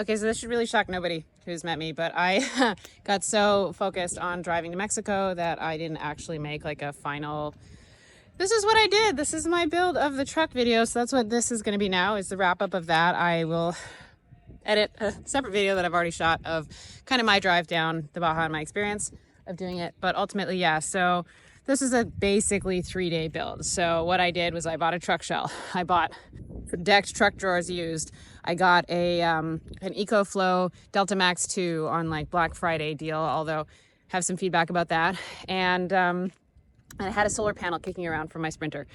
Okay, so this should really shock nobody who's met me, but I got so focused on driving to Mexico that I didn't actually make like a final, this is what I did. This is my build of the truck video. So that's what this is going to be now, is the wrap up of that. I will edit a separate video that I've already shot of kind of my drive down the Baja and my experience of doing it. But ultimately, yeah, so this is a basically 3-day build. So what I did was I bought a truck shell. I bought for decked truck drawers used. I got a an Ecoflow Delta Max 2 on like Black Friday deal, although have some feedback about that. And I had a solar panel kicking around from my Sprinter.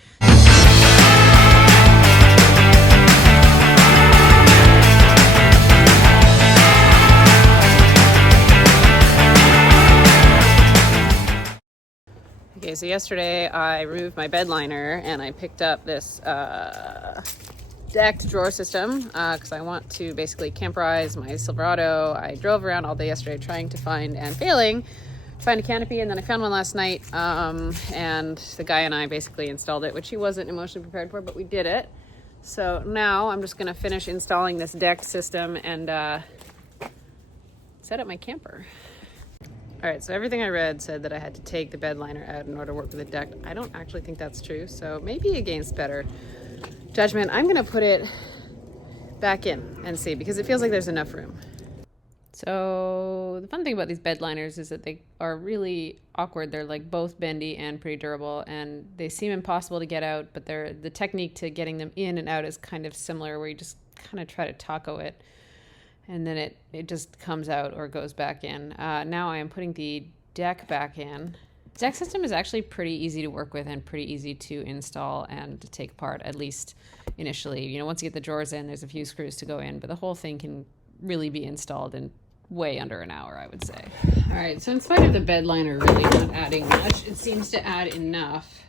Okay, so yesterday I removed my bed liner and I picked up this decked drawer system because I want to basically camperize my Silverado. I drove around all day yesterday trying to find and failing to find a canopy, and then I found one last night, and the guy and I basically installed it, which he wasn't emotionally prepared for, but we did it. So now I'm just going to finish installing this decked system and set up my camper. All right, so everything I read said that I had to take the bed liner out in order to work with the deck. I don't actually think that's true, so maybe against better judgment, I'm gonna put it back in and see, because it feels like there's enough room. So the fun thing about these bed liners is that they are really awkward. They're like both bendy and pretty durable, and they seem impossible to get out, but the technique to getting them in and out is kind of similar, where you just kind of try to taco it, and then it just comes out or goes back in. Now I am putting the deck back in. The deck system is actually pretty easy to work with and pretty easy to install and to take apart, at least initially. You know, once you get the drawers in, there's a few screws to go in, but the whole thing can really be installed in way under an hour, I would say. All right, so in spite of the bed liner really not adding much, it seems to add enough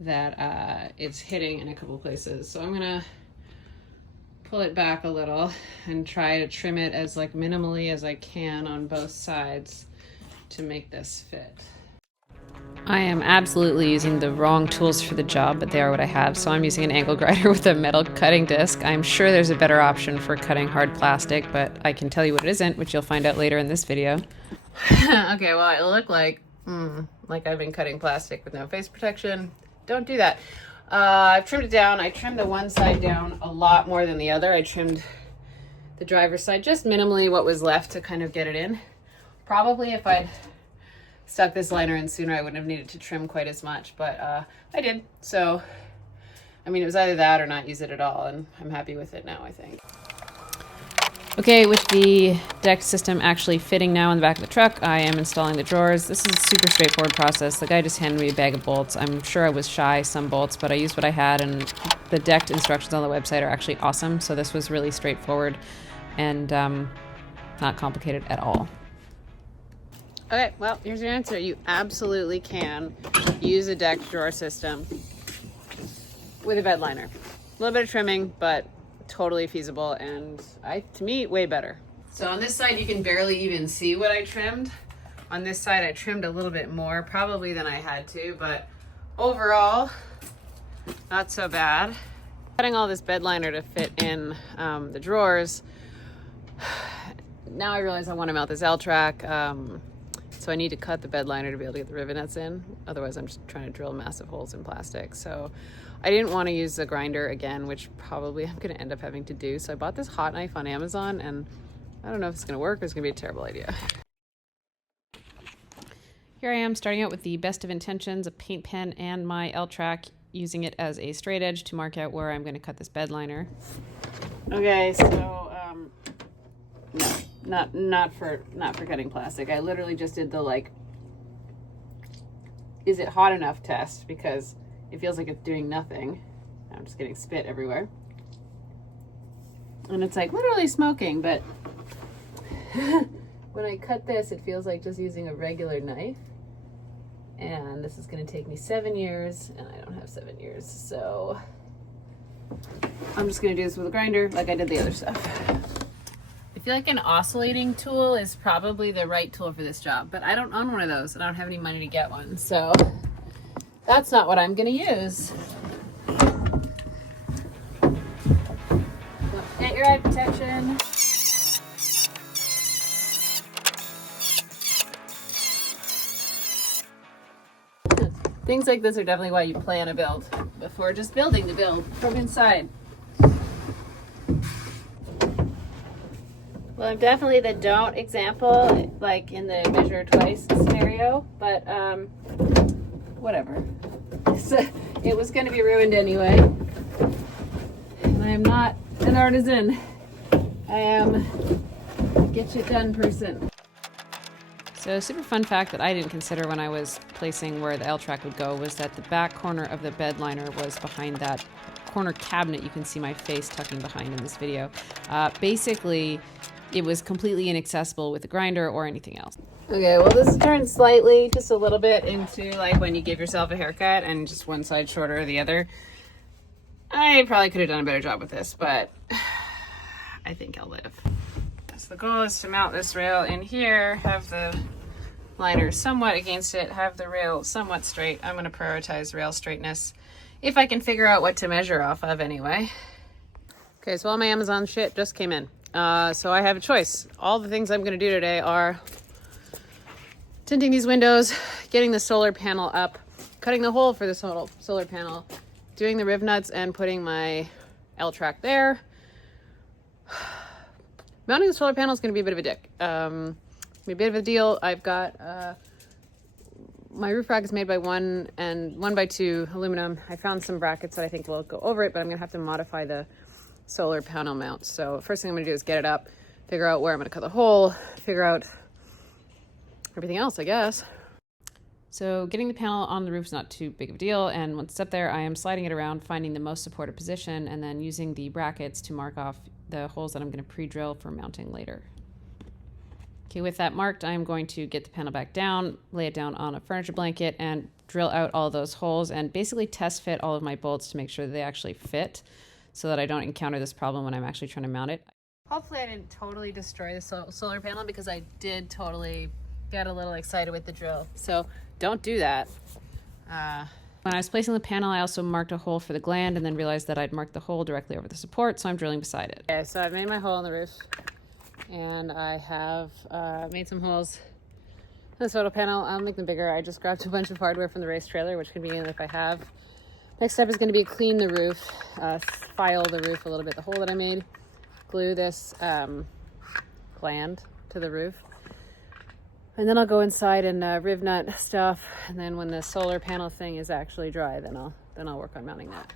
that it's hitting in a couple places. So I'm gonna pull it back a little and try to trim it as like minimally as I can on both sides to make this fit. I am absolutely using the wrong tools for the job, but they are what I have. So I'm using an angle grinder with a metal cutting disc. I'm sure there's a better option for cutting hard plastic, but I can tell you what it isn't, which you'll find out later in this video. Okay, well, it looked like I've been cutting plastic with no face protection. Don't do that. I've trimmed it down. I trimmed the one side down a lot more than the other. I trimmed the driver's side just minimally, what was left to kind of get it in. Probably if I'd stuck this liner in sooner, I wouldn't have needed to trim quite as much, but I did. So, I mean, it was either that or not use it at all, and I'm happy with it now, I think. Okay, with the deck system actually fitting now in the back of the truck, I am installing the drawers. This is a super straightforward process. The guy just handed me a bag of bolts. I'm sure I was shy some bolts, but I used what I had, and the decked instructions on the website are actually awesome. So this was really straightforward and not complicated at all. Okay, well, here's your answer. You absolutely can use a decked drawer system with a bed liner. A little bit of trimming, but totally feasible, and to me, way better. So on this side, you can barely even see what I trimmed. On this side, I trimmed a little bit more, probably than I had to, but overall, not so bad. Cutting all this bed liner to fit in the drawers. Now I realize I want to mount this L-track. So I need to cut the bed liner to be able to get the rivets in. Otherwise, I'm just trying to drill massive holes in plastic. So I didn't want to use the grinder again, which probably I'm going to end up having to do. So I bought this hot knife on Amazon, and I don't know if it's going to work or it's going to be a terrible idea. Here I am starting out with the best of intentions, a paint pen and my L-track, using it as a straight edge to mark out where I'm going to cut this bed liner. Okay, so no, not for cutting plastic. I literally just did the like, is it hot enough test, because it feels like it's doing nothing. I'm just getting spit everywhere. And it's like literally smoking, but when I cut this, it feels like just using a regular knife. And this is gonna take me 7 years, and I don't have 7 years. So I'm just gonna do this with a grinder like I did the other stuff. I feel like an oscillating tool is probably the right tool for this job, but I don't own one of those, and I don't have any money to get one. So that's not what I'm gonna use. Get your eye protection. Things like this are definitely why you plan a build before just building the build from inside. Well, I'm definitely the don't example, like in the measure twice scenario, but whatever. So, it was going to be ruined anyway. And I am not an artisan. I am a get it done person. So a super fun fact that I didn't consider when I was placing where the L-track would go was that the back corner of the bed liner was behind that corner cabinet you can see my face tucking behind in this video. Basically, it was completely inaccessible with a grinder or anything else. Okay, well this turned slightly, just a little bit, into like when you give yourself a haircut and just one side shorter or the other. I probably could have done a better job with this, but I think I'll live. So the goal is to mount this rail in here, have the liner somewhat against it, have the rail somewhat straight. I'm going to prioritize rail straightness if I can figure out what to measure off of anyway. Okay, so all my Amazon shit just came in. So I have a choice. All the things I'm going to do today are tinting these windows, getting the solar panel up, cutting the hole for the solar panel, doing the riv nuts and putting my L-track there. Mounting the solar panel is going to be a bit of a dick. Be a bit of a deal. I've got my roof rack is made by 1x2 aluminum. I found some brackets that I think will go over it, but I'm going to have to modify the solar panel mount. So first thing I'm going to do is get it up, figure out where I'm going to cut the hole, figure out everything else, I guess. So getting the panel on the roof is not too big of a deal, and once it's up there, I am sliding it around, finding the most supported position, and then using the brackets to mark off the holes that I'm going to pre-drill for mounting later. Okay, with that marked, I'm going to get the panel back down, lay it down on a furniture blanket, and drill out all those holes, and basically test fit all of my bolts to make sure that they actually fit, so that I don't encounter this problem when I'm actually trying to mount it. Hopefully I didn't totally destroy the solar panel, because I did totally get a little excited with the drill. So don't do that. When I was placing the panel, I also marked a hole for the gland and then realized that I'd marked the hole directly over the support, so I'm drilling beside it. Okay, so I've made my hole in the roof, and I have made some holes in the solar panel. I'll make them bigger. I just grabbed a bunch of hardware from the race trailer, which can be in if I have. Next step is going to be clean the roof, file the roof a little bit, the hole that I made, glue this gland to the roof. And then I'll go inside and riv nut stuff, and then when the solar panel thing is actually dry, then I'll work on mounting that.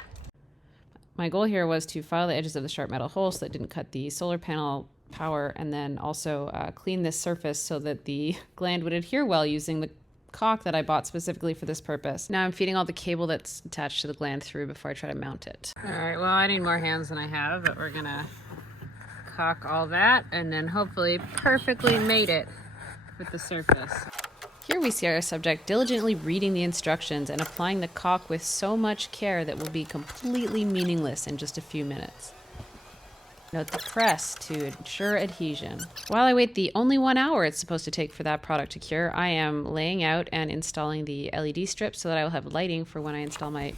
My goal here was to file the edges of the sharp metal hole so that it didn't cut the solar panel power, and then also clean this surface so that the gland would adhere well using the caulk that I bought specifically for this purpose. Now I'm feeding all the cable that's attached to the gland through before I try to mount it. All right, well, I need more hands than I have, but we're gonna caulk all that and then hopefully perfectly mate it with the surface. Here we see our subject diligently reading the instructions and applying the caulk with so much care that will be completely meaningless in just a few minutes. Note the press to ensure adhesion. While I wait the only 1 hour it's supposed to take for that product to cure, I am laying out and installing the LED strips so that I will have lighting for when I install my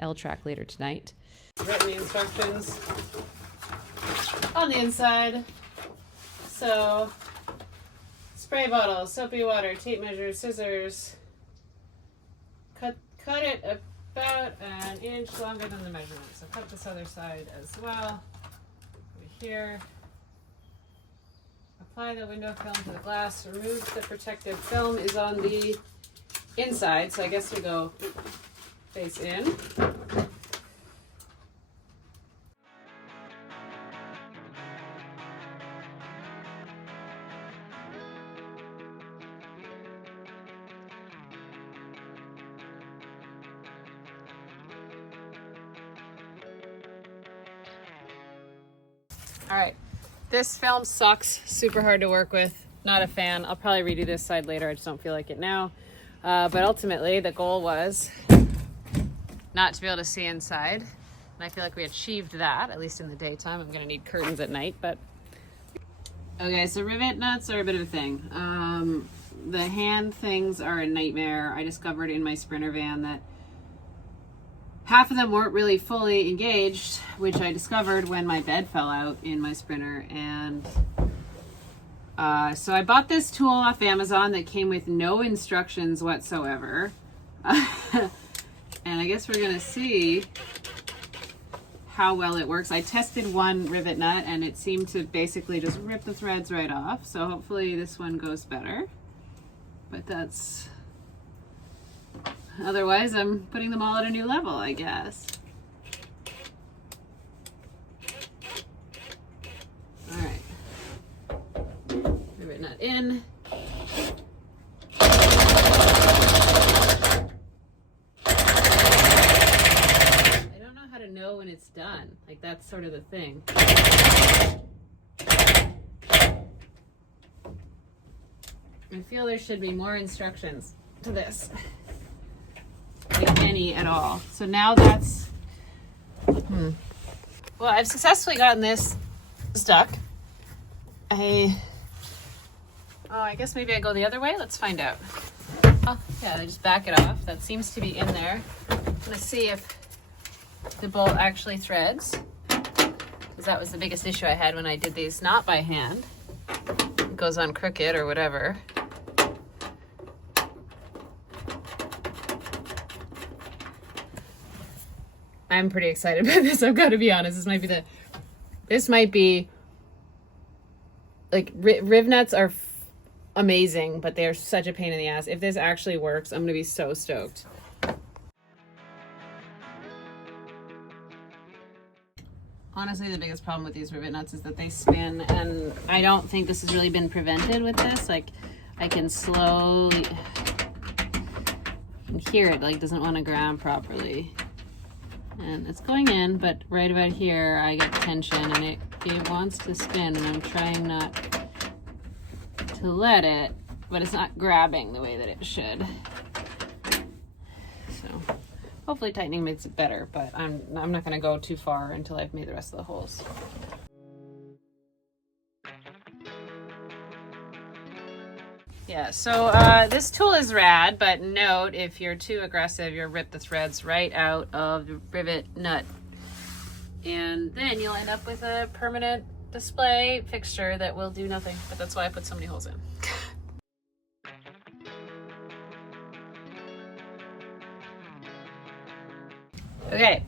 L-track later tonight. Written the instructions on the inside. So, spray bottle, soapy water, tape measure, scissors. Cut it about an inch longer than the measurement. So cut this other side as well. Here, apply the window film to the glass, remove the protective film is on the inside, so I guess we go face in. All right, this film sucks, super hard to work with, not a fan. I'll probably redo this side later, I just don't feel like it now. But ultimately the goal was not to be able to see inside. And I feel like we achieved that, at least in the daytime. I'm gonna need curtains at night, but. Okay, so rivet nuts are a bit of a thing. The hand things are a nightmare. I discovered in my Sprinter van that half of them weren't really fully engaged, which I discovered when my bed fell out in my Sprinter. And so I bought this tool off Amazon that came with no instructions whatsoever. And I guess we're gonna see how well it works. I tested one rivet nut and it seemed to basically just rip the threads right off. So hopefully this one goes better. But that's, otherwise I'm putting them all at a new level, I guess. All right, rivet nut in. To know when it's done, like that's sort of the thing. I feel there should be more instructions to this, like any at all. So now that's well, I've successfully gotten this stuck. I guess maybe I go the other way. Let's find out. Oh yeah, I just back it off. That seems to be in there. I'm gonna see if the bolt actually threads, because that was the biggest issue I had when I did these not by hand. It goes on crooked or whatever. I'm pretty excited about this, I've got to be honest. This might be like, riv nuts are amazing, but they're such a pain in the ass. If this actually works, I'm gonna be so stoked. Honestly, the biggest problem with these rivet nuts is that they spin, and I don't think this has really been prevented with this. Like, I can slowly, you can hear it, like, doesn't want to grab properly. And it's going in, but right about here, I get tension, and it wants to spin, and I'm trying not to let it, but it's not grabbing the way that it should. So hopefully tightening makes it better, but I'm not gonna go too far until I've made the rest of the holes. Yeah, so this tool is rad, but note, if you're too aggressive, you'll rip the threads right out of the rivet nut. And then you'll end up with a permanent display fixture that will do nothing, but that's why I put so many holes in. Okay,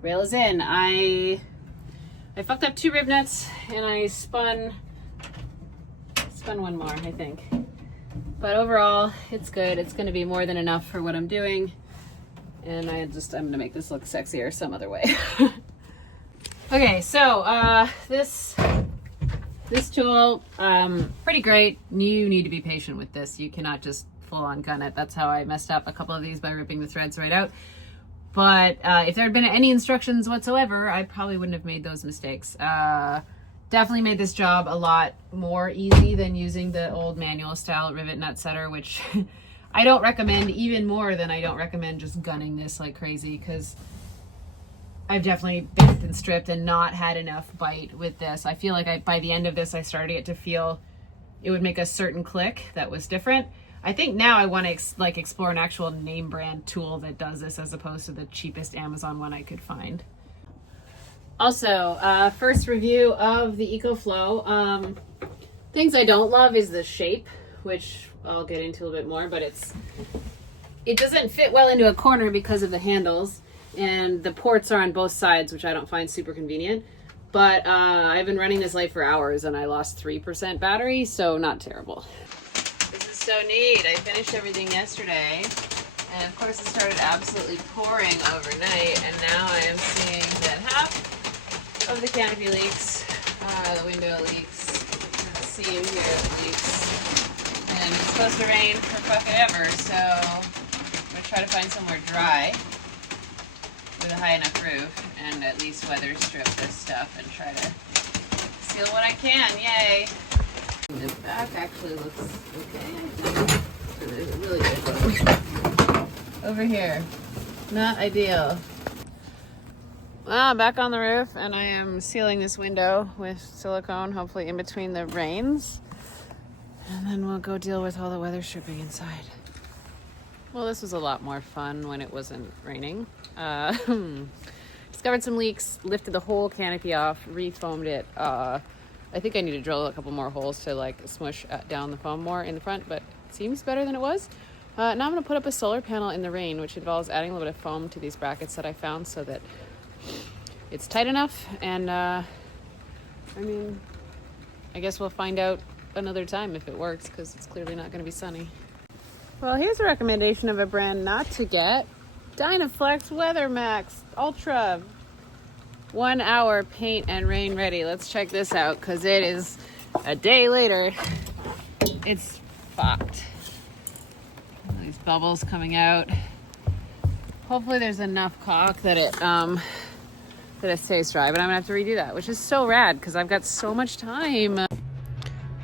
rail is in. I fucked up 2 rib nuts and I spun one more, I think. But overall, it's good. It's gonna be more than enough for what I'm doing. And I'm gonna make this look sexier some other way. Okay, so this tool, pretty great. You need to be patient with this. You cannot just full on gun it. That's how I messed up a couple of these, by ripping the threads right out. But if there had been any instructions whatsoever, I probably wouldn't have made those mistakes. Definitely made this job a lot more easy than using the old manual style rivet nut setter, which I don't recommend, even more than I don't recommend just gunning this like crazy, because I've definitely bent and stripped and not had enough bite with this. I feel like by the end of this, I started it to feel it would make a certain click that was different. I think now I want to explore an actual name brand tool that does this, as opposed to the cheapest Amazon one I could find. Also, first review of the Ecoflow. Things I don't love is the shape, which I'll get into a little bit more, but it doesn't fit well into a corner because of the handles, and the ports are on both sides, which I don't find super convenient. But I've been running this light for hours and I lost 3% battery, so not terrible. So neat. I finished everything yesterday, and of course it started absolutely pouring overnight, and now I am seeing that half of the canopy leaks, the window leaks, the seam here leaks, and it's supposed to rain for fucking ever, so I'm going to try to find somewhere dry with a high enough roof and at least weather strip this stuff and try to seal what I can. Yay! The back actually looks okay, I think. So there's a really good one. Over here. Not ideal. Well, back on the roof, and I am sealing this window with silicone, hopefully in between the rains. And then we'll go deal with all the weather stripping inside. Well, this was a lot more fun when it wasn't raining. Discovered some leaks, lifted the whole canopy off, refoamed it. I think I need to drill a couple more holes to like smush down the foam more in the front, but it seems better than it was. Now I'm going to put up a solar panel in the rain, which involves adding a little bit of foam to these brackets that I found so that it's tight enough. And I mean, I guess we'll find out another time if it works, because it's clearly not going to be sunny. Well, here's a recommendation of a brand not to get. Dynaflex Weather Max Ultra 1 hour paint and rain ready. Let's check this out, because it is a day later. It's fucked. These bubbles coming out. Hopefully there's enough caulk that it stays dry, but I'm gonna have to redo that, which is so rad because I've got so much time.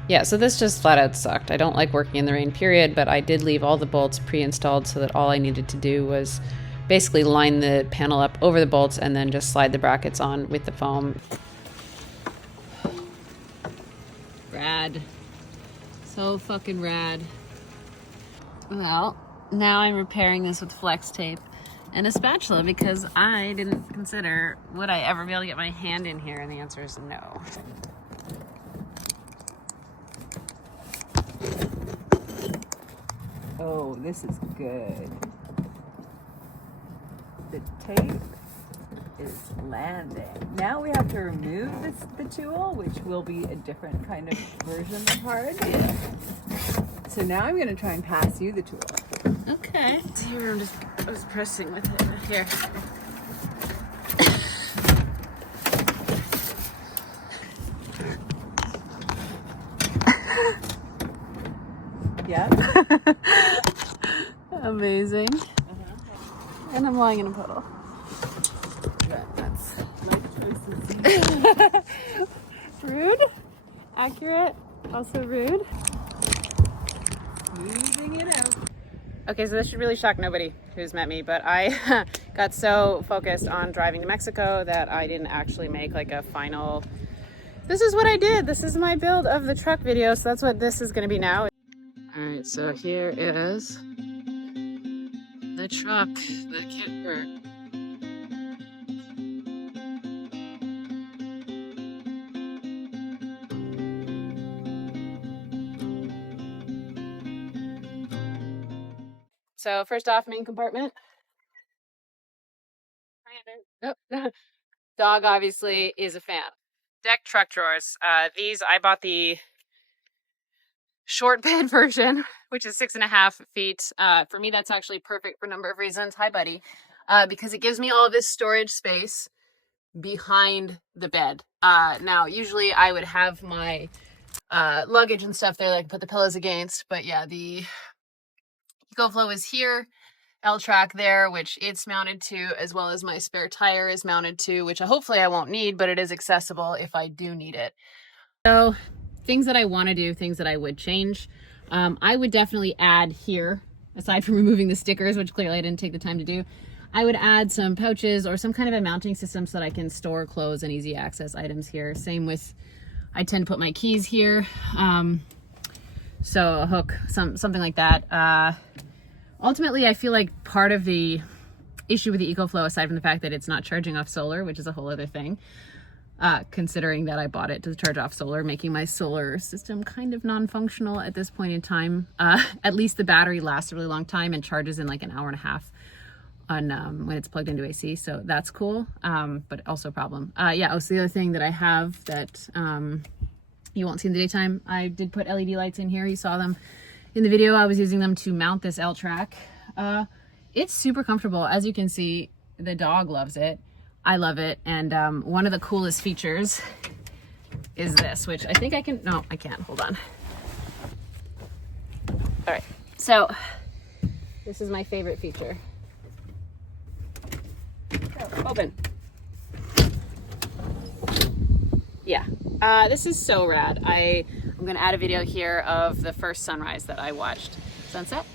Yeah, so this just flat out sucked. I don't like working in the rain, period, but I did leave all the bolts pre-installed so that all I needed to do was basically line the panel up over the bolts and then just slide the brackets on with the foam. Rad. So fucking rad. Well, now I'm repairing this with flex tape and a spatula because I didn't consider would I ever be able to get my hand in here, and the answer is no. Oh, this is good. The tape is landing. Now we have to remove the tool, which will be a different kind of version of hard. So now I'm going to try and pass you the tool. Okay. Here, I was pressing with it. Here. Yeah. Amazing. And I'm lying in a puddle. That's My choices. rude, accurate, also rude. Smoothing it out. Okay, so this should really shock nobody who's met me, but I got so focused on driving to Mexico that I didn't actually make like a final, this is what I did, this is my build of the truck video, so that's what this is going to be now. Alright, so here is the truck, the camper. So first off, main compartment. Oh. Dog obviously is a fan. Deck truck drawers. These, I bought the short bed version, which is 6.5 feet. For me, that's actually perfect for a number of reasons. Hi, buddy. Because it gives me all of this storage space behind the bed. Now, usually I would have my luggage and stuff there that I can put the pillows against. But yeah, the Ecoflow is here. L-track there, which it's mounted to, as well as my spare tire is mounted to, which hopefully I won't need, but it is accessible if I do need it. So things that I want to do, things that I would change. I would definitely add here, aside from removing the stickers, which clearly I didn't take the time to do, I would add some pouches or some kind of a mounting system so that I can store clothes and easy access items here. Same with, I tend to put my keys here. So a hook, something like that. Ultimately, I feel like part of the issue with the Ecoflow, aside from the fact that it's not charging off solar, which is a whole other thing, considering that I bought it to charge off solar, making my solar system kind of non-functional at this point in time. At least the battery lasts a really long time and charges in like an hour and a half on when it's plugged into AC, so that's cool, but also a problem. Yeah, so the other thing that I have that you won't see in the daytime, I did put LED lights in here. You saw them in the video. I was using them to mount this L-track. It's super comfortable. As you can see, the dog loves it. I love it. And one of the coolest features is this, which I think I can, no, I can't, hold on. All right, so this is my favorite feature. Open. Yeah, this is so rad. I'm gonna add a video here of the first sunrise that I watched. Sunset?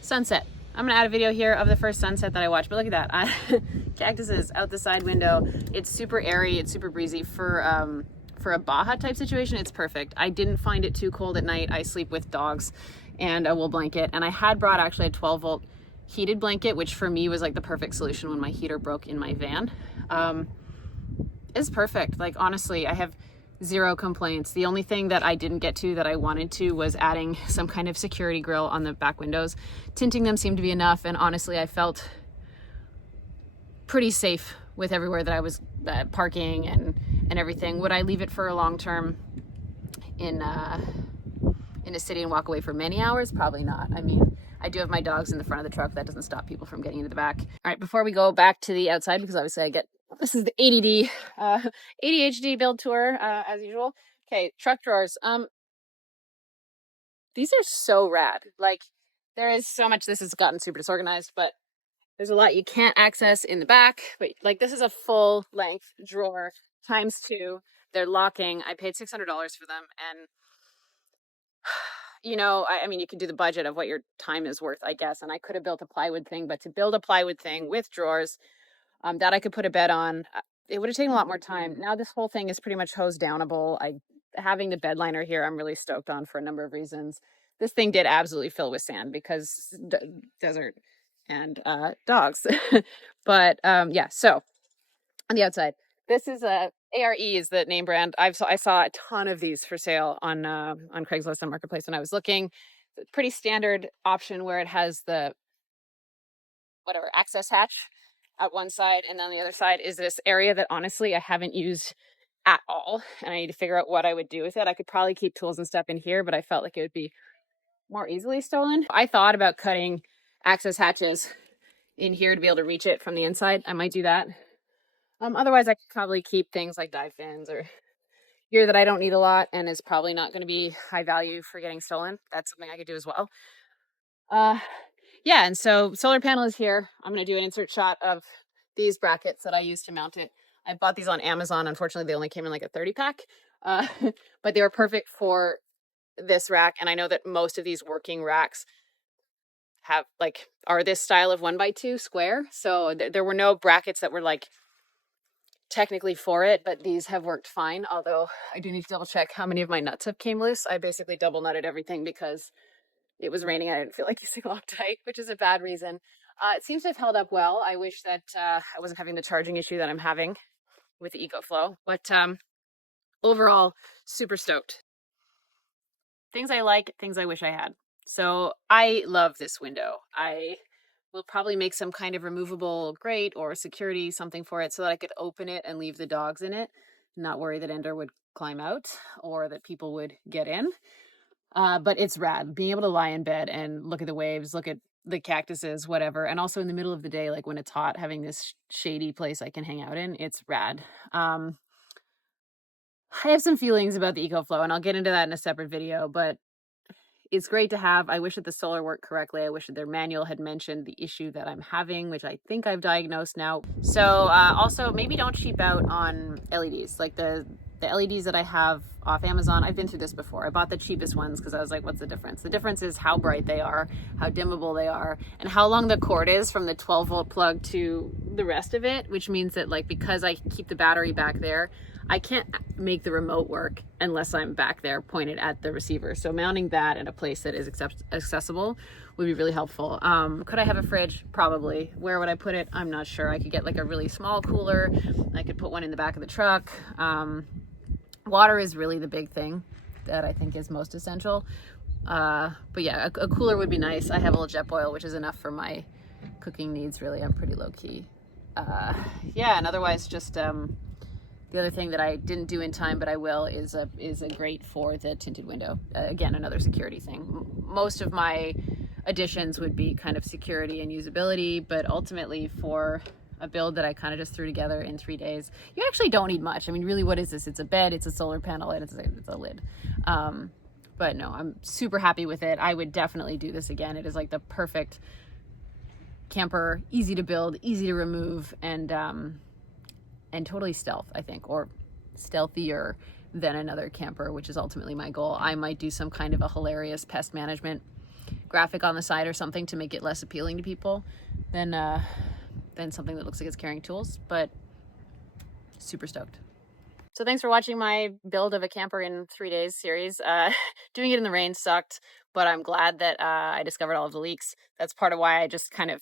Sunset. I'm gonna add a video here of the first sunset that I watched, but look at that. Cactuses out the side window. It's super airy, it's super breezy. For a Baja type situation, it's perfect. I didn't find it too cold at night. I sleep with dogs and a wool blanket, and I had brought actually a 12-volt heated blanket, which for me was like the perfect solution when my heater broke in my van. It's perfect. Like honestly, I have Zero complaints. The only thing that I didn't get to that I wanted to was adding some kind of security grill on the back windows. Tinting them seemed to be enough, and honestly I felt pretty safe with everywhere that I was parking and everything. Would I leave it for a long term in a city and walk away for many hours? Probably not. I mean, I do have my dogs in the front of the truck. That doesn't stop people from getting into the back. All right, before we go back to the outside, because obviously this is the ADHD build tour as usual. Okay, truck drawers. These are so rad. Like, there is so much. This has gotten super disorganized, but there's a lot you can't access in the back. But like, this is a full length drawer times 2. They're locking. I paid $600 for them, and you know, I mean, you could do the budget of what your time is worth, I guess. And I could have built a plywood thing, but to build a plywood thing with drawers that I could put a bed on, it would have taken a lot more time. Now this whole thing is pretty much hose downable. Having the bed liner here, I'm really stoked on for a number of reasons. This thing did absolutely fill with sand because desert and dogs. But yeah, so on the outside, this is A.R.E is the name brand. I saw a ton of these for sale on Craigslist and Marketplace when I was looking. It's a pretty standard option where it has the access hatch at one side, and then on the other side is this area that honestly I haven't used at all, and I need to figure out what I would do with it. I could probably keep tools and stuff in here, but I felt like it would be more easily stolen. I thought about cutting access hatches in here to be able to reach it from the inside. I might do that. Otherwise, I could probably keep things like dive fins or gear that I don't need a lot and is probably not going to be high value for getting stolen. That's something I could do as well. Yeah, and so solar panel is here. I'm going to do an insert shot of these brackets that I use to mount it. I bought these on Amazon. Unfortunately, they only came in like a 30 pack, but they were perfect for this rack. And I know that most of these working racks are this style of 1x2 square. So there were no brackets that were like technically for it, but these have worked fine. Although I do need to double check how many of my nuts have came loose. I basically double nutted everything because it was raining. I didn't feel like using Loctite, which is a bad reason. It seems to have held up well. I wish that I wasn't having the charging issue that I'm having with the Ecoflow, but overall, super stoked. Things I like, things I wish I had. So I love this window. I will probably make some kind of removable grate or security something for it so that I could open it and leave the dogs in it, not worry that Ender would climb out or that people would get in. But it's rad being able to lie in bed and look at the waves, look at the cactuses, whatever. And also in the middle of the day, like when it's hot, having this shady place I can hang out in, it's rad. I have some feelings about the Ecoflow, and I'll get into that in a separate video, but it's great to have. I wish that the solar worked correctly. I wish that their manual had mentioned the issue that I'm having, which I think I've diagnosed now. So also maybe don't cheap out on LEDs. Like the LEDs that I have off Amazon, I've been through this before. I bought the cheapest ones because I was like, what's the difference? The difference is how bright they are, how dimmable they are, and how long the cord is from the 12-volt plug to the rest of it, which means that like because I keep the battery back there, I can't make the remote work unless I'm back there pointed at the receiver. So mounting that in a place that is accessible would be really helpful. Could I have a fridge? Probably. Where would I put it? I'm not sure. I could get like a really small cooler. I could put one in the back of the truck. Water is really the big thing that I think is most essential. But yeah, a cooler would be nice. I have a little jet boil, which is enough for my cooking needs, really. I'm pretty low key. Yeah, and otherwise just the other thing that I didn't do in time, but I will, is a grate for the tinted window. Again, another security thing. Most of my additions would be kind of security and usability, but ultimately for a build that I kind of just threw together in 3 days, you actually don't need much. I mean, really, what is this? It's a bed, it's a solar panel, and it's a lid. But no, I'm super happy with it. I would definitely do this again. It is like the perfect camper, easy to build, easy to remove, and totally stealth, I think, or stealthier than another camper, which is ultimately my goal. I might do some kind of a hilarious pest management graphic on the side or something to make it less appealing to people than something that looks like it's carrying tools, but super stoked. So thanks for watching my build of a camper in 3 days series. Doing it in the rain sucked, but I'm glad that I discovered all of the leaks. That's part of why I just kind of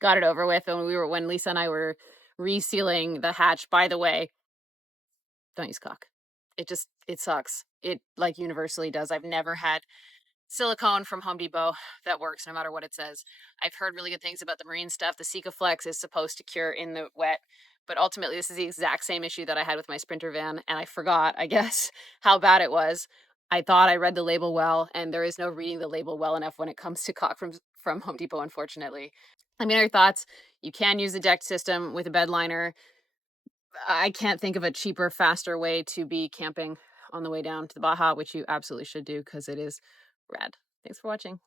got it over with. And when Lisa and I were resealing the hatch, by the way, don't use caulk. it sucks. It like universally does. I've never had silicone from Home Depot that works no matter what it says. I've heard really good things about the marine stuff. The Ecoflex is supposed to cure in the wet, but ultimately this is the exact same issue that I had with my Sprinter van, and I forgot, I guess, how bad it was. I thought I read the label well, and there is no reading the label well enough when it comes to caulk from Home Depot, unfortunately. Let me know your thoughts. You can use the deck system with a bed liner. I can't think of a cheaper, faster way to be camping on the way down to the Baja, which you absolutely should do because it is rad. Thanks for watching.